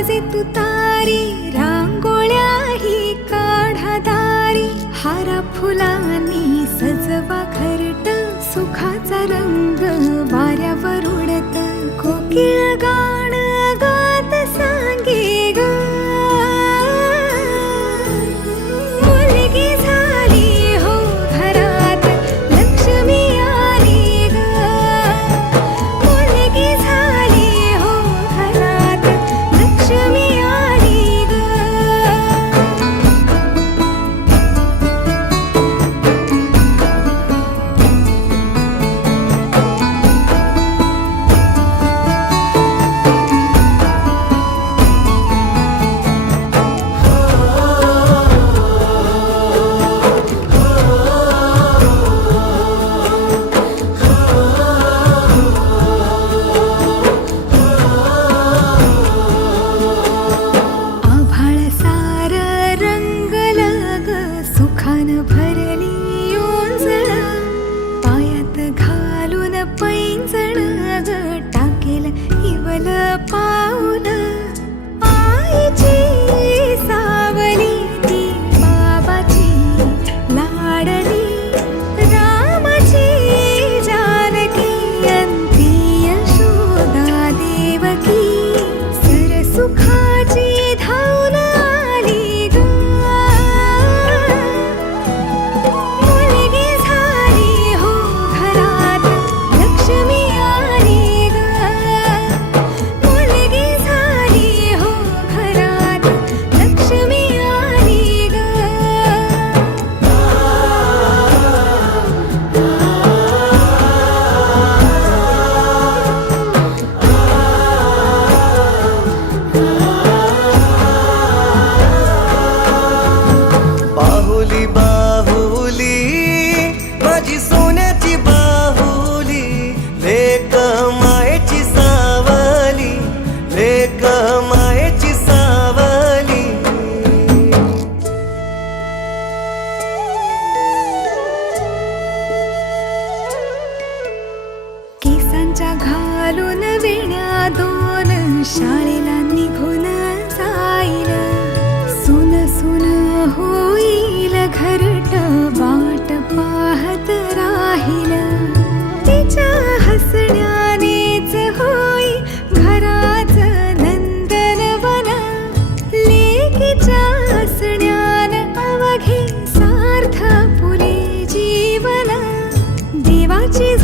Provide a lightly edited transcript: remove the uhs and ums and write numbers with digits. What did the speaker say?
वाजे तुतारी, रांगोळ्याही काढा दारी, हारा फुलांनी सजवा घरट, सुखाचा रंग वाऱ्यावर उडत, कोकिळ गाण गात सांगे ग, मुलगी झाली हो घरात, लक्ष्मी आली ग, मुलगी झाली हो घरात, लक्ष्मी आली ग. आभाळ सार रंगलं ग, सुखानं भरली ओंजळ, पायात घालून पैंजण ग, टाकेल इवल पाऊल, आईची सावली ती बाबाची लाडली, रामाची जानकी अंती यशोदा देवकी, सरसुखाची धावून आली ग, मुलगी झाली हो घरात, लक्ष्मी आली ग, मुलगी झाली हो घरात, लक्ष्मी आली ग. बाहुली बाहुली माझी सोन्याची बाहुली, लेक मायेची सावली, लेक मायेची सावली. केसांच्या घालून वेण्या दोन, शाळेला निघून जाईल, सुन सुन होईल घरट, वाट पाहत राहील, तिच्या हसण्यानेच होई घराच नंदनवन, लेकीच्या हसण्यान अवघे सार्थ फुले जीवन, देवाची